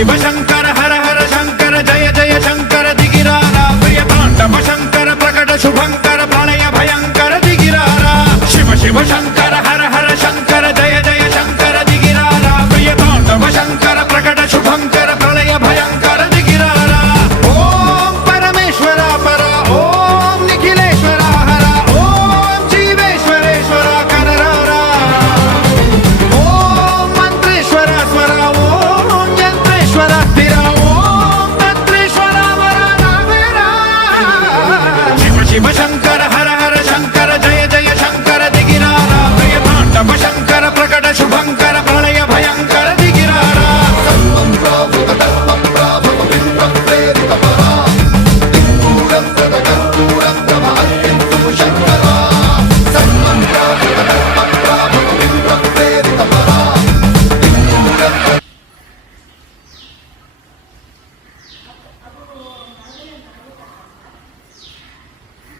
शिव शंकर हर हर शंकर जय जय शंकर दिगिरारा प्रिय तांडव शंकर प्रकट शुभंकर प्रलय भयंकर दिगिरारा शिव शिव शंकर